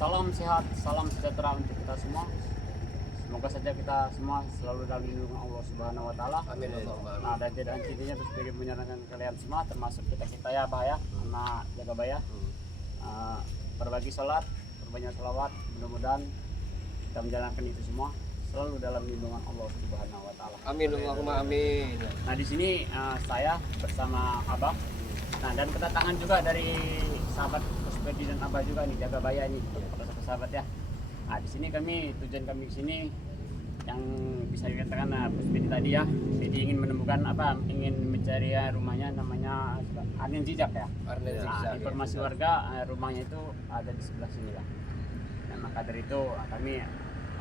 salam sehat, salam sejahtera untuk kita semua. Semoga saja kita semua selalu dalam lindungan Allah Subhanahu wa taala. Amin. Nah, dan tidak intinya terus bagi menyarankan kalian semua termasuk kita ya Bah ya, anak jaga baya. Berbagi salat, berbanyak selawat, mudah-mudahan kita menjalankan itu semua selalu dalam lindungan Allah Subhanahu wa taala. Amin Allahumma amin. Nah, di sini saya bersama Abah. Nah, dan kedatangan juga dari sahabat Puspedi dan Abah juga nih, jaga baya ini, sahabat ya. Nah, di sini tujuan kami ke sini yang bisa dikatakan Puspedi tadi ya. Jadi ingin menemukan ingin mencari rumahnya namanya Arnen Jijak ya. Arnen Nah, Jijak, informasi ya. warga rumahnya itu ada di sebelah sini lah. Nah, maka dari itu kami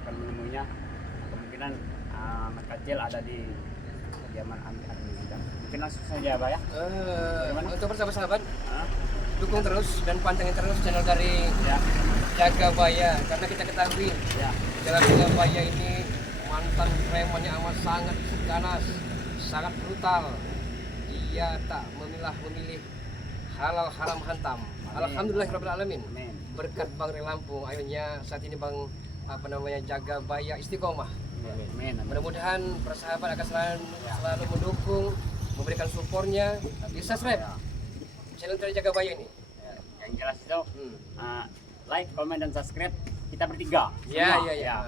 akan menemuinya. Kemungkinan kecil ada di kediaman Arnen Jijak. Mungkin langsung saja Pak ya. Untuk sahabat, dukung terus dan pantengin terus channel dari Ya. Jaga Baya karena kita ketahui Ya. Jaga Baya ini mantan premannya amat sangat ganas, sangat brutal. Dia tak memilih halal haram hantam. Alhamdulillahirabbil alamin. Amin. Berkat Bang Re Lampung, akhirnya saat ini Bang Jaga Baya istiqomah. Amin. Mudah-mudahan para sahabat akan selalu mendukung, memberikan supportnya, di subscribe channel dari Jaga Baya ini. Ya, yang jelas itu like, comment dan subscribe kita bertiga. Ya.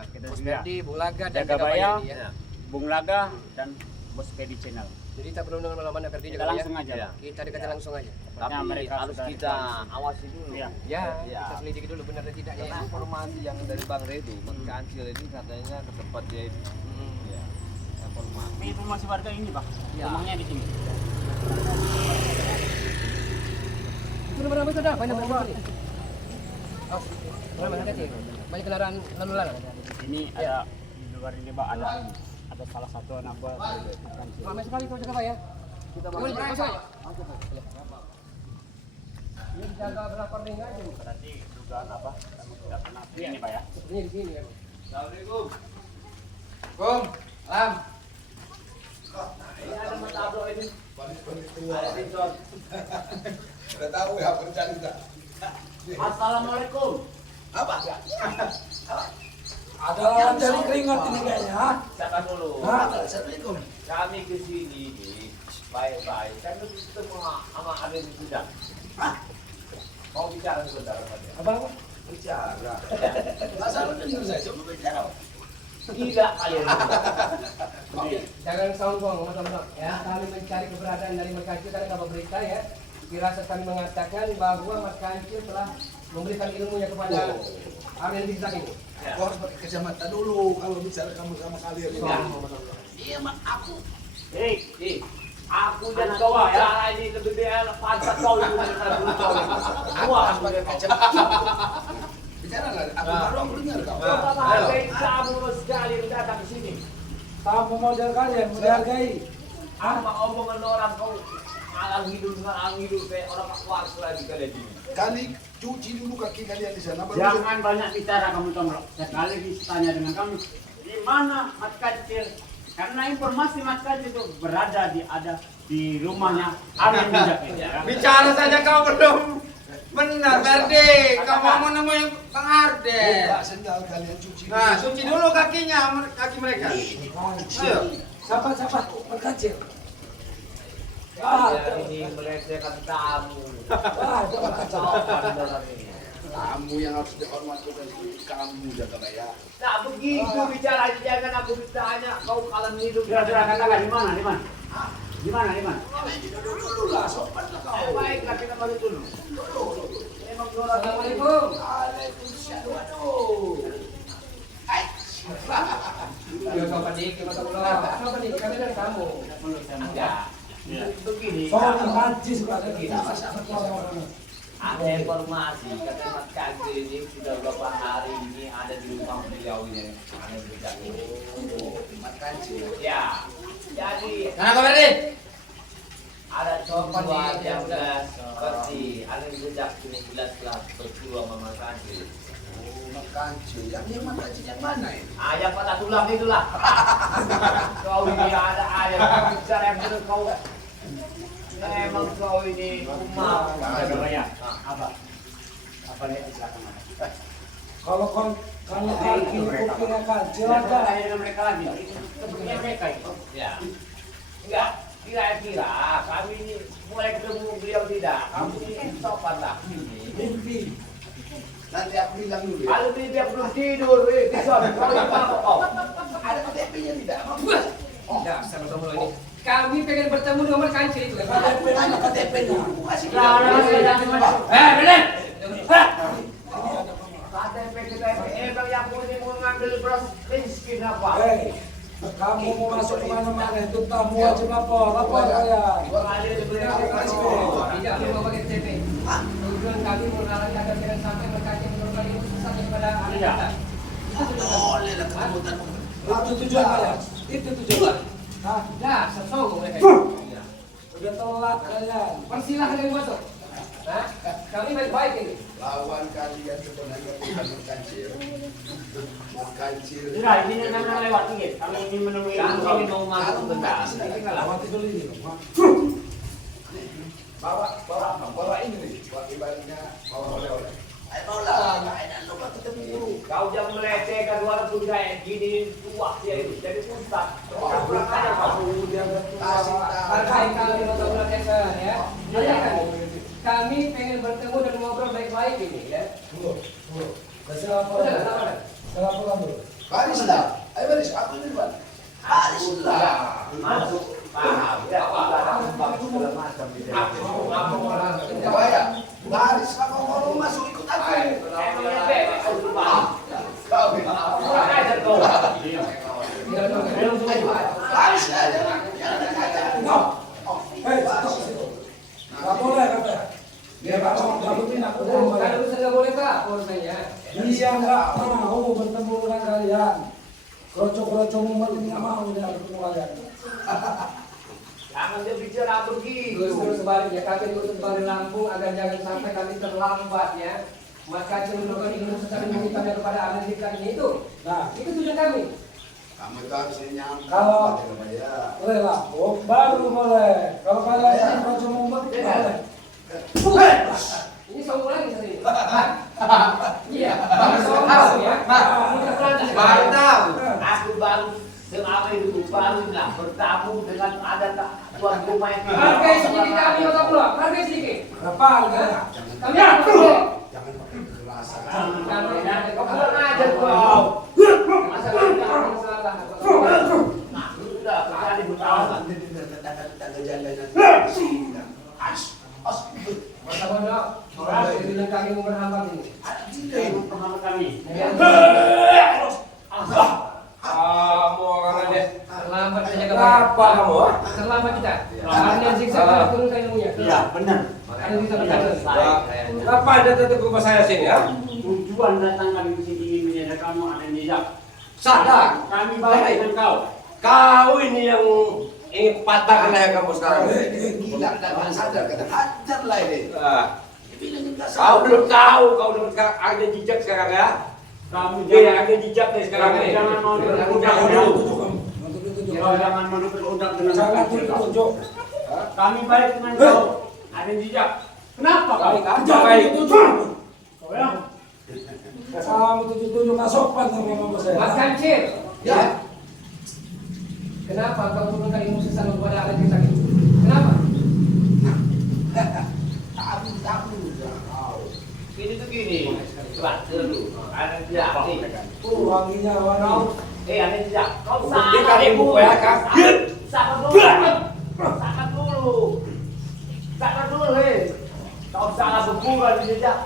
Kita Bos juga Ferdi, Bung Laga dan Jaga Baya, ini ya. Bung Laga dan Bos Pedi Channel. Jadi tak perlu nunggu lama Ferdi Kita Jaga Baya. langsung aja. Ya. Pak. Kita dekati langsung aja. Tapi mereka harus sudah kita tahu. awasi dulu. Ya. Ya, Ya. kita selidiki dulu benar dan tidaknya. Karena informasi yang dari Bang Redu, Bang Kancil ini katanya ke tempat dia itu. Ya. Informasi. Ini informasi warga ini, Pak. Ya. Rumahnya di sini. Itu nomor itu dah, banyak berapa nih? Oh, berapa hati? Banyak kendaraan lalu lalang. Ini ada di luar ini, Pak, ada salah satu anak buah dari Kancil. Ramai sekali kau Jaga Baya. Kita Boleh masuk aja. Ini jaga berapa ring aja? berarti dugaan apa? Kamu tidak pernah ini, Pak ya. Sebenarnya di sini ya. Assalamualaikum. Kum, Lam. Ini ada mentabrak ini. Paling tua. Ada Vincent. Udah tahu ya perencanaan kita. Assalamualaikum. Apa? Ada orang cari keringat ini kayaknya. Siapa dulu? Assalamualaikum. Kami ke sini nih baik-baik. Kan ketemu sama Arnen Jijak. Mau bicara sebentar sama dia. Apa? Bicara. Asal lu dengar saya, coba bicara. Tidak kalian. Jangan sombong, teman-teman. Ya, kami mencari keberadaan dari Mas Kancil karena kabar berita ya. Firasat kami mengatakan bahwa Mas Kancil telah memberikan ilmunya kepada Arnen Jijak ini. Ya. Kau harus pakai kacamata dulu kalau bicara kamu sama kalian ini. Ya. Iya, mak aku. Hei, aku dan kau bicara ini lebih pantas kau itu daripada dulu kau. Aku harus pakai kacamata. Bicara nggak? Aku baru aku dengar kau. Kau tak menghargai kamu sekali datang ke sini. Tamu model kalian, menghargai. Apa omongan orang kau alang hidup dengan alang hidup kayak orang kuat lagi kalian ini. Kali cuci dulu kaki kalian di sana. baru Jangan banyak bicara kamu, Tomro. Sekali ditanya dengan kamu, di mana Mas Kancil? Karena informasi Mas Kancil itu ada di rumahnya Arnen Jijak. Bicara saja kau belum benar, Ferdi. Kau mau nemuin Bang Arden. buka sendal kalian cuci dulu. Nah, cuci dulu kakinya, kaki mereka. Ayo. Siapa? Berkacil. Ini melecehkan tamu. Ada Orang ini. Kamu yang harus dihormati bukan seperti kamu Jaga Baya. Nah begitu bicara jangan aku bertanya kau alam hidup. Kira-kira katakan di mana? Di mana? Dulu lah, sopan lah kau. Baiklah kita balik dulu. Memang orang Assalamualaikum. Waalaikumsalam. Aduh. Hai. Ya, Bapak Dik, Bapak Dik, kami dari kamu. enggak. Begini. Soal haji suka ada Begini. Ada informasi kata Mas Kancil ini sudah beberapa hari ini ada di rumah beliau ini. Arnen Jijak ini. Mas Kancil. Ya. Jadi Mana kau Ferdi? ada contoh yang jelas seperti Arnen Jijak ini jelas-jelas berpeluang sama Mas Kancil. Oh, Mas Kancil. Yang Mas Kancil yang mana ini? Yang patah tulang itulah. Kau ini ada bicara yang benar kau. Emang kau ini umar. Jaga Baya. Apa? Apa lihat di belakang mana? Kalau kaki kupingnya kancil Jangan ada. tanya dengan mereka lagi. Itu sebetulnya mereka itu. Ya. Enggak, kira-kira kami ini mulai ketemu beliau tidak. Kamu ini sopan lah. Mimpi. Nanti aku bilang dulu ya. Kalau dia belum tidur, bisa. Kalau apa? Ada KTP-nya tidak? Tidak, sama kamu ini. Kami pengen bertemu dengan Merkancil itu. Tanya KTP-nya. Aku kasih Benar. KTP kita emang yang punya mau ngambil beras miskin apa? Hei, kamu mau masuk kemana-mana itu tamu wajib lapor kalian. Tidak perlu pakai KTP. Tujuan kami menarik agar jangan sampai Merkancil menurunkan ilmu sesat kepada anak kita. boleh lah kesebutan. Itu tujuan kalian. Itu tujuan. Nah, Dah, sesong mereka. udah telat kalian. Persilahkan kami masuk. Hah? Kami baik-baik ini. Lawan kalian sebenarnya bukan Merkancil. Merkancil. Sudah, ini namanya lewat dikit. Kami ini menemui Kami mau masuk bentar. Lewati dulu ini. Bawa ini nih. Bawa ibaratnya bawa oleh-oleh. Ayo lah, nggak enak lupa ketemu dulu. Kau jangan melecehkan suara pun kayak gini tua dia itu. Jadi ustaz. Kau pulang aja kamu. Kasih Hargai tahu. kami untuk berkesan ya. Lihat kami pengen bertemu dan ngobrol baik-baik ini ya. Kasih lapor. Udah, sabar. Kasih laporan dulu. Barislah. Ayo baris. Aku ini duluan. Barislah. Masuk. Paham. Ya, ada tempat segala macam di dalam. Bahaya. Baris. Kamu mau masuk ikut aku. Emangnya bebek kau dulu paham. Kau Kurang ajar kau. baris aja. Jangan kaca. Hei, stop situ. Nggak boleh katanya. Dia nggak mungkin aku mau. Kalau saya nggak boleh kak, urusannya. Dia nggak mau bertemu dengan kalian. Kroco-kroco mumet ini nggak mau dia bertemu kalian. Jangan dia bicara begitu. Justru sebaliknya kami diutus dari Lampung agar jangan sampai kami terlambat ya. Maka cenderung ilmu sesat menghitangnya kepada anak kita ini itu. Nah, Itu tujuan kami. Kamu itu harusnya nyampe. Kalau- ya. boleh lah. Oh, baru boleh. Kalau kalian kroco mumet boleh. Ini sombong lagi tadi. Iya, sombong ya. Mantap. Aku baru semasa itu baru lah bertamu dengan ada tuan rumah yang Hargai sedikit kami maka pulang. Hargai sedikit. Berapa harganya? Kami boleh. Jangan pakai kekerasan. Kau kurang ajar kau. Masalah kami salah. Nah, sudah sekali bertahun. Tanda jalan nanti. Sini. Masa bodoh. Orang bilang kami mau berhambat ini. bersama kami. Kamu orang ada terlambat saja Apa kamu? terlambat kita. Karena yang siksa kami turunkan ilmunya. Iya, benar. Makanya bisa berkata. Kenapa anda tetap ke rumah saya sini ya? Tujuan datang kami ke sini ingin menjaga kamu ada jejak. Sadar, Kami baik dengan kau. kau ini yang ingin patahkan leher kamu sekarang. Gila, nggak sadar kata hajar lah ini. Ah, Dibilang nggak kau sadar. belum tahu, kau belum sekarang ada jejak sekarang ya? Kamu Dia jangan ada jejak nih sekarang kamu nih. jangan mau Aku berundang jangan undang. dulu. Kau jangan mau berundang dengan Jangan kami. tunjuk. Kami baik dengan kau. Ada jejak. Kenapa kau? Baik, apa Jangan baik? tunjuk. Kau ya? Kamu tunjuk-tunjuk nggak sopan sama mama Mas saya. Kancil, Ya. kenapa kau turunkan ilmu sesat kepada anak kita ini? Kenapa? Tabu. Ini tuh gini. Coba dulu. Ada jejak nih. Wanginya wangi. Ada jejak. Kau Dia kan ibu ya kan? Sabar dulu. Sabar dulu. Sabar dulu, hei. Kau salah berkurang di jejak.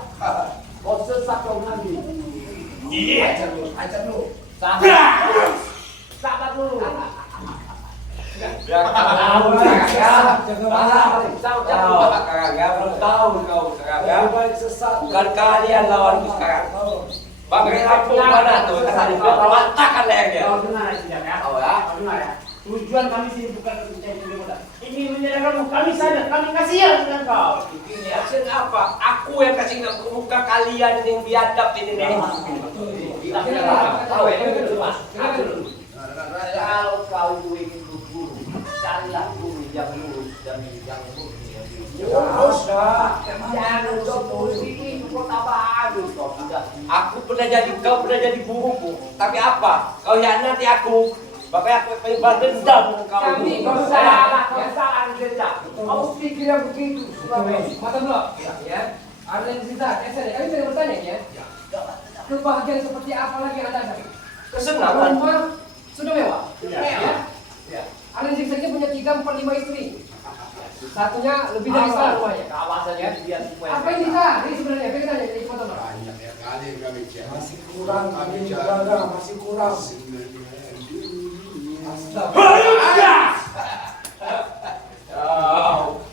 Kau sesat kau nanti. Ajar lu, ajar lu. Sabar. Sabar dulu. Ya, Tahu ya. Jangan marah. tahu sekarang ya, belum tahu kau sekarang ya. Yang baik sesat. Bukan kalian lawanku sekarang. Bangkai kampung mana tuh? Tadi kau patahkan lehernya. Kau dengar ya jejak ya? Tahu ya? Kau dengar ya? Tujuan kami sini bukan untuk mencari muda. Ini menjaga kamu. Kami sadar. Kami kasihan dengan kau. Ini hasil apa? Aku yang kasih ke muka kalian yang biadab ini nih. Tahu ya, dulu mas. Kalau kau ingin berburu, carilah guru yang lurus dan yang murni. Lurus dah. Jangan berburu ini kota baru. aku kau sudah. Aku pernah jadi, kau pernah jadi guruku. Tapi apa? Kau hianati aku. Makanya aku pengen balas dendam dengan kau. Kami Kau salah, kau salah tidak. Kau pikirnya begitu. Mata belok, ya. Arlen Zizat, kami pengen bertanya ya. Kebahagiaan seperti apa lagi yang Anda cari? Kesenangan. Rumah sudah mewah. Iya. Ya. Arlen Zizat saja punya 3, 4, 5 istri. Satunya lebih dari setengah rumahnya. Kawasannya dia supaya. Apa yang dicari sebenarnya? Pengen tanya dari Mata belok. Banyak ya kali yang kami cari. Masih kurang kami berada, masih kurang.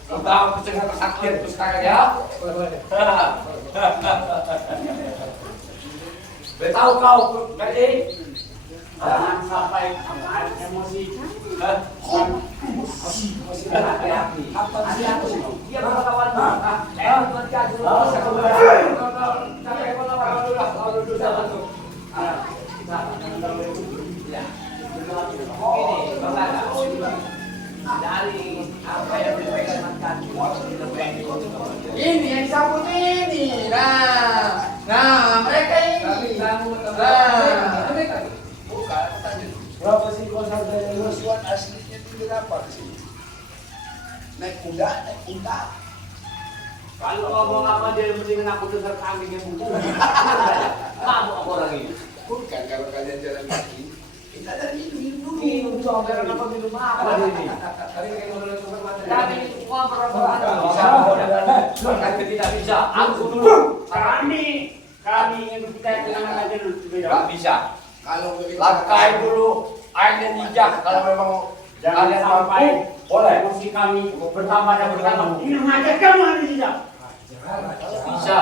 Sudah aku cengar kesaktian terus sekarang ya. Boleh, boleh. Tahu kau, Merde? Jangan sampai emosi. Masih Hati-hati. apa sih? Dia berkawan. Ini dari apa yang dipegang makan Ini yang sambut ini. Nah, mereka ini. Bukan, aku tanya. Berapa sih kos harganya? Kerusuhan aslinya itu berapa di sini? Naik kuda, naik kuda. kalau ngomong apa dia mendingan aku dengar kambing yang buku. Kamu apa orang ini? Bukan kalau kalian jalan kaki, kita dari minum dulu. Minum coba apa minum apa ini? Kami ngobrol tidak bisa. Aku dulu. Kami ingin kita kenangan aja dulu. Gak bisa. Kalau begitu, Langkai dulu air dan hijab kalau memang Jangan kalian sampai mampu, boleh. emosi kami bertambah dan bertambah. Ini mengajar kamu hari ini. Bisa.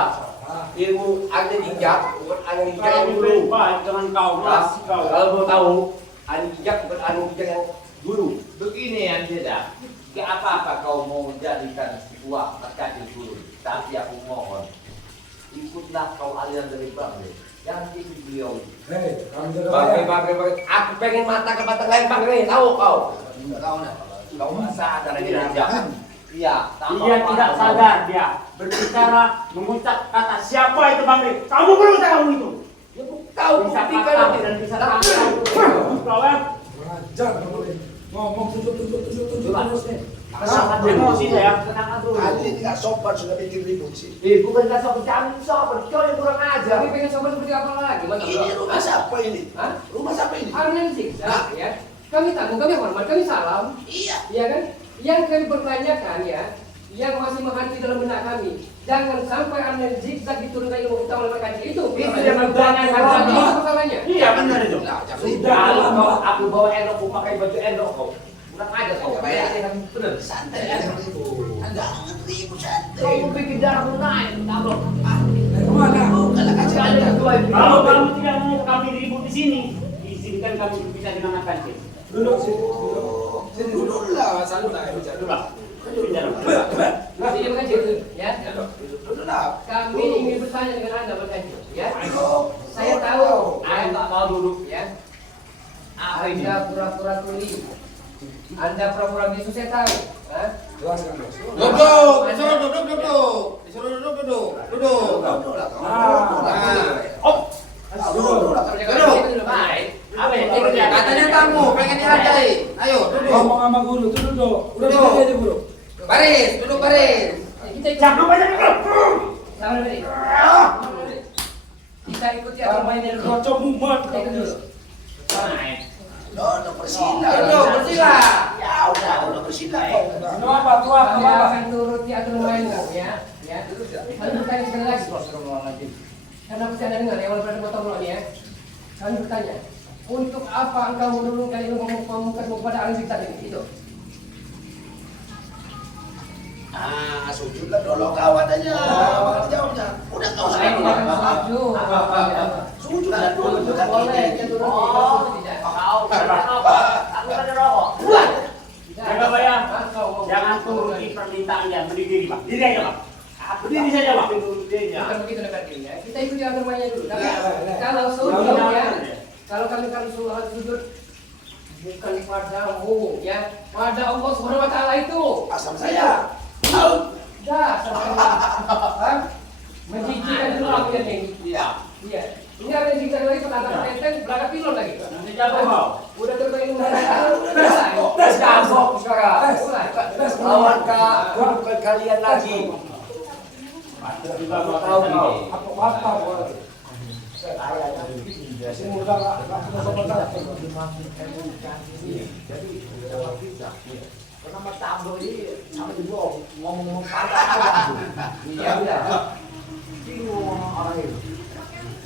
Ilmu air dan hijab bukan air dan hijab yang Kami dulu. lupa dengan kau, masih kau. Kalau mau tahu air hijab bukan air hijab yang dulu. Begini yang tidak. Ke apa-apa kau mau menjadikan sebuah terkadang dulu. Tapi aku mohon, ikutlah kau aliran dari Bang. Jangan ikut beliau. Hei, kami jaga Bagi. Aku pengen mata ke mata lempang nih, tahu kau? tahu nak? Kau nggak sadar ini jangan. Iya, Dia tidak sadar dia berbicara mengucap kata siapa itu Bang Ri? Kamu perlu tahu itu. Ya kau Bisa buktikan patah nanti. dan bisa tangkap. Kau ya. Belajar kamu nih. Ngomong tunjuk terus nih. Sangat emosi saya. Tenang dulu. Kali ini nggak sopan sudah bikin ribut sih. Bukan nggak sopan, jangan sopan. Kau yang kurang ajar. Kami pengen coba seperti apa lagi? Mata Ini belok. rumah siapa ini? Hah? Rumah siapa ini? Arlen Zigzag, ya. Kami tanggung, kami hormat, kami salam. Iya. Iya kan? Yang kami pertanyakan ya, yang masih menghati dalam benak kami, jangan sampai Arlen Zigzag diturunkan ilmu utama oleh mereka itu. Itu yang bertanya Itu masalahnya. Iya benar itu. Nah, jangan Sudah. Kalau kau aku bawa endok, aku pakai baju endok kau. Kurang ajar kau. Bayar. Bener. santai jangan ribut. Jangan ribut santai. Kau bikin darahmu naik, tabok. Kemana? Kalau kasih Sekali ada. kedua itu. Kalau kamu tidak mau kami ribut di sini, izinkan kami berbicara dengan anak kancil. Duduk sini. Duduk. Sini Dulu lah, selalu lah bicara. Dulu lah. Bicara. Jadi bukan itu, ya. Dulu lah. Kami ingin bertanya dengan Anda bertanya, ya. Ayo. Saya tahu, Aku tak mau duduk. ya. Apa ini? Anda pura-pura tuli. Anda pura-pura bisu, saya tahu. Hah? Jelaskan bos. Duduk, disuruh duduk. Disuruh duduk. Dulu lah. Duduk. Duduk. Baik. Apa yang Ikut ya. Katanya tamu, pengen dihargai. Ayo, duduk. Ngomong sama guru, tuh duduk. Udah Duduk. kita aja guru. Baris, duduk baris. Kita ikut. Jangan banyak Sama Beri. Kita ikuti aturan Kamu main ini dulu. kocok mumat. Kita ikut dulu. Baik. Duduk bersila. Duduk, bersila. Ya udah bersila kok. Kenapa tua? Kami Kenapa? akan turuti aturan main dulu, ya. Ya. Kami bertanya sekali lagi. Karena pasti Anda dengar, yang pada potong dulu ya. Kami bertanya, untuk apa engkau menurunkan ilmu pemungkasmu kepada ahli zikzat ini? Itu. Sujudlah dulu kawan aja. Jawabnya. Udah kau Saya tidak akan sama. setuju. Sujudlah dulu. Itu Bukan boleh, ini. dia turuti. Oh, Itu tidak. kau kenapa? Aku kan rokok. Jaga bayang. Engkau mau- Jangan turuti permintaan dia. Berdiri Pak. Diri aja Pak. Berdiri saja Pak. Bukan begitu negara ini ya. Kita ikuti aturan mainnya dulu. Tapi Ya. kalau sujud Ya. ya, kalau kami suruh sujud bukan padamu ya, pada Allah Subhanahu Wa Taala itu. Asam saya. Au. Dah, sama-sama. Hah? Menjijikan dulu aku kalian nih. Iya. Iya. Ini ada yang zigzag lagi penantang enteng, belakang pilon lagi. Nanti jatuh kau. Udah terbaik udah selesai. Tes jambok sekarang. Mulai. Lawan bukan kalian lagi. Juga mau Tahu tahu kau. Aku patah boleh. Sini udah nggak punya sobat. Kenapa tablo ini sama juga ngomong-ngomong patah. Iya udah. Bingung orang itu.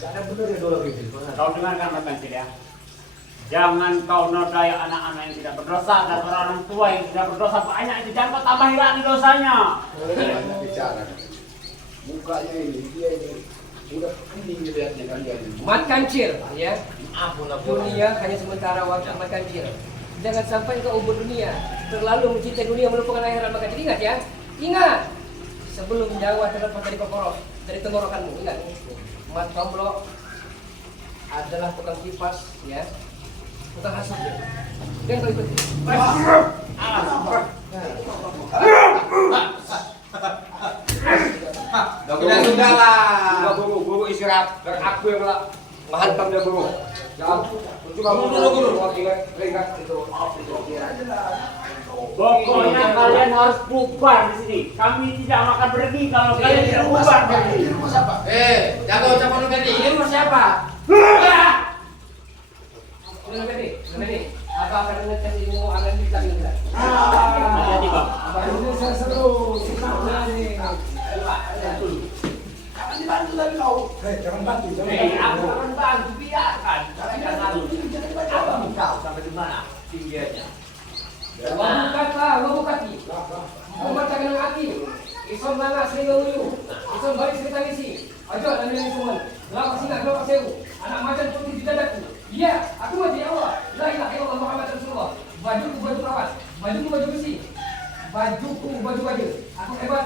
Ada bener ya dolar itu. Kau dengarkan Mas Kancil ya. Jangan kau nodai anak-anak yang tidak berdosa dan orang tua yang tidak berdosa banyak itu, jangan kau tambahi lagi dosanya. Bicara. Mukanya ini, dia ini udah kuning dilihatnya kan dia ini. Mat kancil, ya. Ampun Dunia hanya sementara waktu mat kancil. Jangan sampai kau ubur dunia, terlalu mencintai dunia melupakan akhirat. Maka jadi ingat ya, ingat. Sebelum nyawa terlepas dari kokoros, dari tenggorokanmu, ingat. Mat Tomblok adalah tukang kipas, ya. Tukang hasut. Dan kau ikuti. Sudah lah. Guru istirahat. Dan aku yang menghantam dia guru. Jangan. Cuma guru. Ingat itu. Pokoknya kalian harus bubar di sini. Kami tidak makan pergi kalau kalian tidak bubar dari sini. Jago ucapan lu tadi. Ini rumah siapa? Ini, apa akan ngetes ilmu alam kita ini? Hati-hati Bang. Ini saya seru. Senangnya nih. Jangan dibantu lagi kau. Jangan bantu. Aku akan bantu biarkan. Tapi jangan lalu. Aku tahu sampai di mana tingginya. Wabukati. Membacakan ng hati. Ison mga sering uyu. Ison balik cerita misi. Ajo dan ini semua. Lapas singa, lapas sewu. Anak macan putih di dadaku. Iya, aku mati Allah. La ilaha illallah Muhammad Rasulullah. Bajuku baju perawat. Bajuku baju besi. Bajuku baju baju. Aku hebat.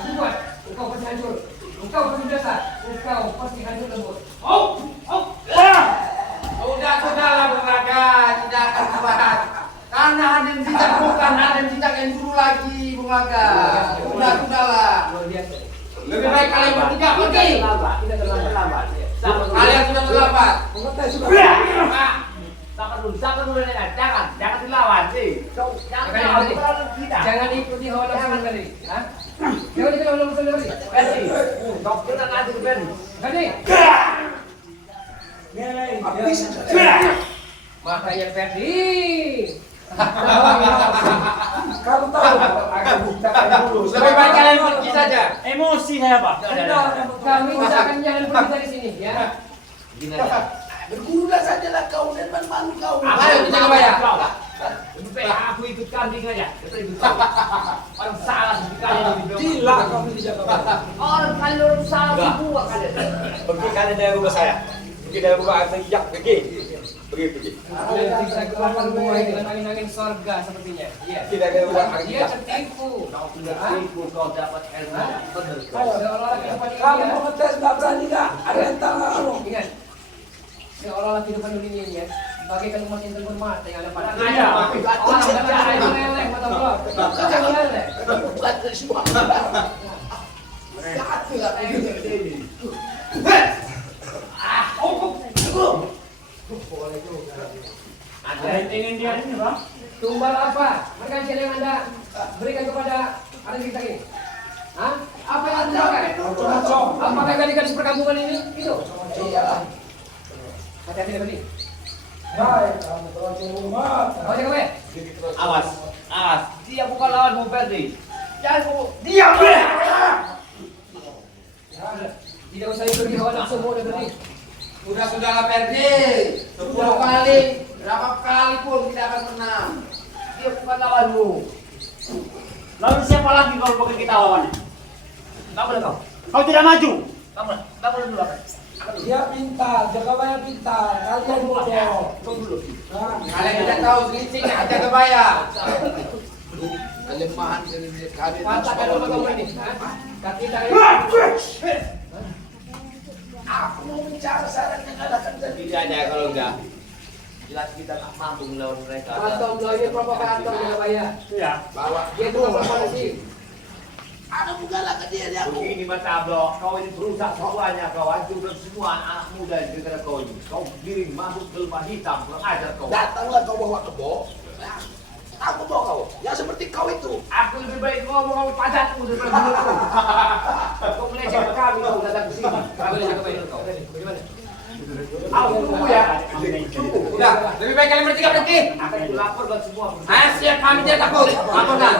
Aku kuat. Engkau pasti hancur. Engkau pasti binasa. Engkau pasti hancur lembut. Sudahlah Bung Raga, tidak akan kuat. Karena ada yang tidak bukan, ada yang tidak yang dulu lagi Bung Raga. Sudahlah. Luar biasa. Lebih baik kalian bertiga pergi. Tidak terlambat. Kalian sudah terlambat. Mengetes sudah. Sabar dulu nenek. Jangan dilawan sih. Jangan ikuti hawa nafsu tadi. Hah? Jangan ikuti hawa nafsu tadi. Kasih. Dokter nanti ke Ben. Gani. Habis. Makanya Ferdi. Kamu tahu agak buktikan dulu. Lebih baik kalian pergi saja. Emosi saya Pak. Kami tidak akan jalan pergi dari sini, ya. Gini aja. Bergurulah saja lah kau dan malu kau. Ayo kita bayar. Lebih baik aku ikut kambing aja. Daripada ikut kau. Orang salah sekali yang dibilang. Gila kamu dijaga. Orang kalian orang salah semua kalian. Pergi kalian dari rumah saya. Pergi dari rumah saya. Jak, pergi. Pergi. Ada bisa kelapan buah dengan angin-angin sorga sepertinya. Iya. Tidak ada rumah Dia tertipu. Kau sudah tipu, kau dapat ilmu. Benar. Seolah-olah kehidupan Kamu dunia. mengetes nggak berani nggak? Ada yang tahu kamu. Ingat. Seolah-olah kehidupan dunia ini ya. Bagaikan umat yang terhormat yang ada pada Ada. orang bercahaya itu leleh, mata belok. Itu yang leleh. Buat semua. Satu lah ini. Ada yang ingin dia ini Bang. Tumbal apa? Makan yang Anda berikan kepada orang kita ini. Hah? Apa yang Anda lakukan? Macam-macam. Apakah kali gadis perkampungan ini? Itu. Iyalah. Hati-hati tadi. Baik, kamu terlalu rumah. Kau jaga baik. Awas. Dia bukan lawanmu Ferdi. Jangan kau. Diam. Tidak usah ikut di hawa nafsu mu tadi. Sudahlah Ferdi. 10 kali, berapa kali pun tidak akan menang. Dia bukan lawanmu. Lalu siapa lagi kalau bukan kita lawannya? Kamu lah kau. Kau tidak maju. Kamu dulu apa? Dia pintar, jaga bayar pintar. Kalian bodoh. Nah, Kalian tidak tahu selicing aja kebayar. Kelemahan dari kalian. Patahkan rumah kamu ini. Hah? Kaki tangan. Aku mau bicara sarannya katakan tadi. Tidak ada kalau enggak. Jelas kita tak mampu melawan mereka. Atau belajar provokator jaga bayar. Iya. Bawa Dia itu apa sih? Ada bukalah ke dia dia. Begini Mas Ablo, kau ini berusaha semuanya, kau hancurkan semua anak muda di negara kau ini. Kau giring masuk ke rumah hitam, kurang ajar kau. Datanglah kau bawa kebo. Aku bawa kau. Ya seperti kau itu. Aku lebih baik ngomong padatmu daripada mulutmu. Kau melecehkan kami, kau datang ke sini. Kau boleh jaga baik kau. Bagaimana? Aku tunggu ya. Udah, lebih baik kalian bertiga berhenti. Akan lapor buat semua. Siap, kami tidak takut. Laporkan.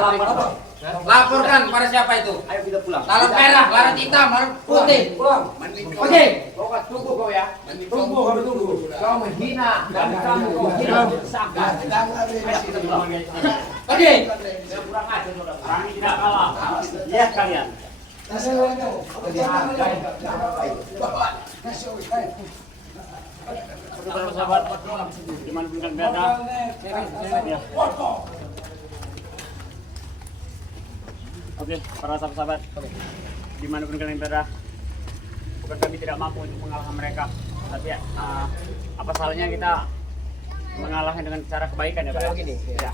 Laporkan kepada siapa itu? Ayo kita pulang. Lalat merah, lalat hitam, lalat putih. Pulang. Oke. Kau kan tunggu kau ya. Tunggu, kami tunggu. Kau menghina dan kamu kau hina bersangka. Ayo kita pulang. Oke. Yang kurang ajar saudara. Kami tidak kalah. Lihat kalian. Kasih orang kamu. Sahabat, dimanapun kalian berada, ya. Oke, para sahabat, dimanapun kalian berada, bukan kami tidak mampu untuk mengalahkan mereka, tapi apa salahnya kita mengalahkan dengan cara kebaikan ya Pak? Kalau begini, Ya.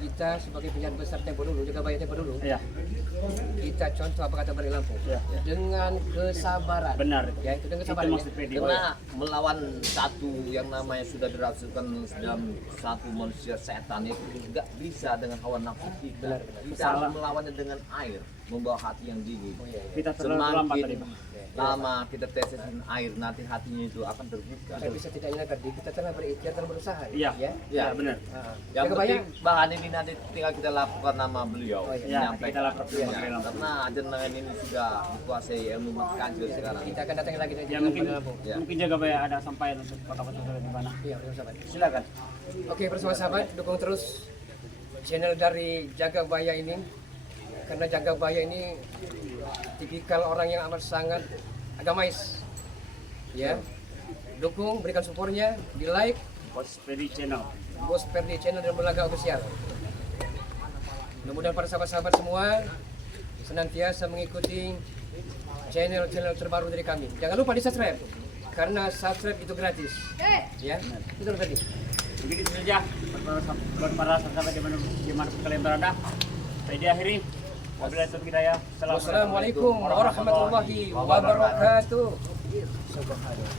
kita sebagai penjahat besar tempo dulu, jaga baik tempo dulu. Ya, Kita contoh apa kata Bani Lampung. Ya. Dengan kesabaran. benar itu. Ya, itu dengan Itu kesabaran. ya. maksud PD. Karena melawan satu yang namanya sudah dirasukan dalam satu manusia setan itu nggak bisa dengan hawa nafsu kita. Kita harus melawannya dengan air, membawa hati yang dingin. Kita terlalu lambat tadi Pak. Lama kita tetesin air, nanti hatinya itu akan terbuka. Tapi setidaknya tadi kita telah berikhtiar, telah berusaha. Iya, Ya. ya benar. Yang Jaga penting baik. bahan ini nanti tinggal kita lakukan nama beliau. Oh, iya. Ya, Menyampaikan. kita lapor ke Ya, Bani Lampung. karena jenengan ini sudah dikuasai ilmu kancil sekarang. Kita akan datang lagi dari Ya mungkin, Bani Lampung. Ya. mungkin jaga bayar ada sampaian untuk kota-kota di mana. Iya, bersama. Silakan. Oke, bersama sahabat, dukung terus channel dari Jaga Baya ini. Karena Jaga Baya ini tipikal orang yang amat sangat agamais. Ya. Dukung, berikan supportnya, di like, Bos PD Channel. Bos Perdi Channel dan Belaga Official. Mudah-mudahan para sahabat-sahabat semua senantiasa mengikuti channel-channel terbaru dari kami. Jangan lupa di subscribe, karena subscribe itu gratis. Ya, betul tadi. Begitu saja buat para sahabat dimanapun kalian berada. Saya diakhiri. Wabillahi taufiq hidayah. Wassalamualaikum warahmatullahi wabarakatuh. Subhanallah.